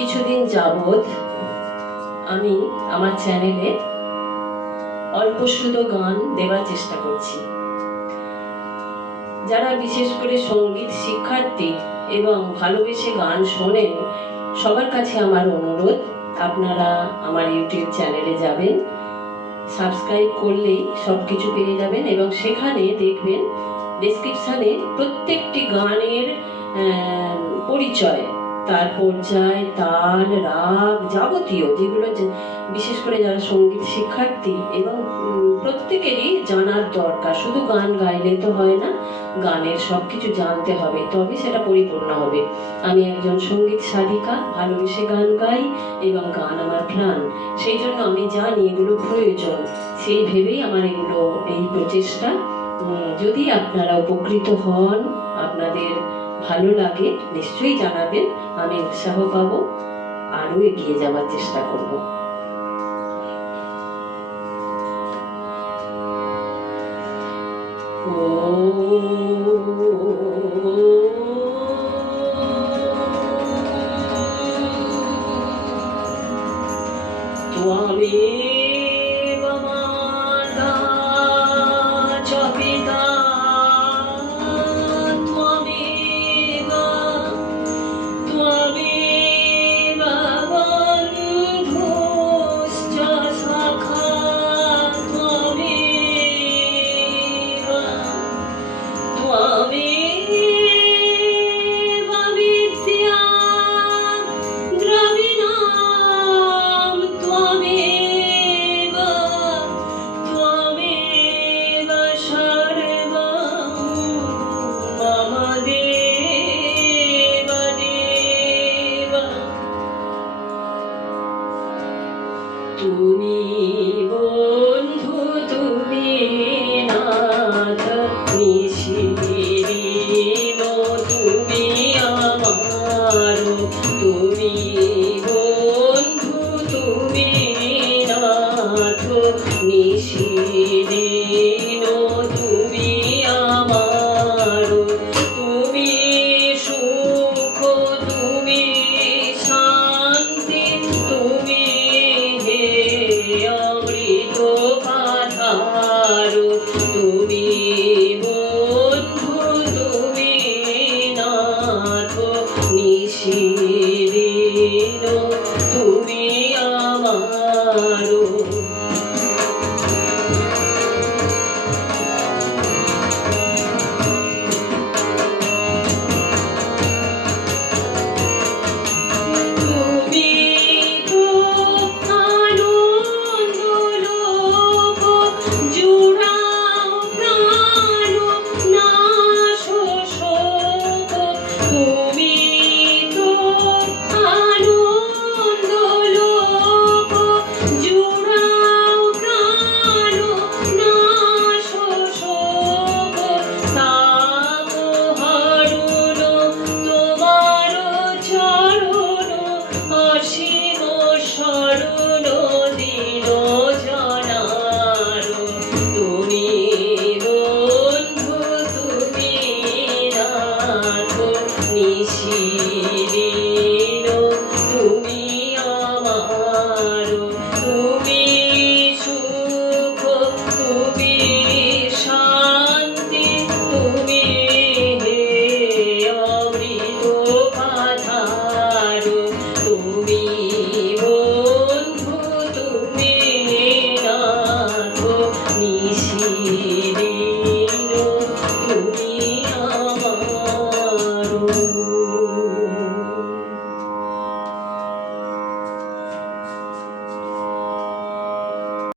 কিছুদিন যাবৎ আমি আমার চ্যানেলে অল্প সুন্দর গান দেওয়ার চেষ্টা করছি। যারা বিশেষ করে সঙ্গীত শিক্ষার্থী এবং ভালোবেসে গান শোনেন, সবার কাছে আমার অনুরোধ, আপনারা আমার ইউটিউব চ্যানেলে যাবেন, সাবস্ক্রাইব করলেই সব কিছু পেয়ে যাবেন এবং সেখানে দেখবেন ডেসক্রিপশানে প্রত্যেকটি গানের পরিচয়, তার পর্যায়, তাল, রাগ, যাবতীয় যেগুলো বিশেষ করে যারা সঙ্গীত শিক্ষার্থী এবং প্রত্যেকেরই জানার দরকার। শুধু গান গাইলে তো হয় না, গানের সব কিছু জানতে হবে, তবে সেটা পরিপূর্ণ হবে। আমি একজন সঙ্গীত সাধিকা, ভালোবেসে গান গাই এবং গান আমার প্রাণ। সেই জন্য আমি জানি এগুলো প্রয়োজন, সেই ভেবেই আমার এই প্রচেষ্টা। যদি আপনারা উপকৃত হন, আপনাদের ভালো লাগে, নিশ্চয়ই জানাবেন, আমি উৎসাহ পাবো, আরো এগিয়ে যাওয়ার চেষ্টা করব। ও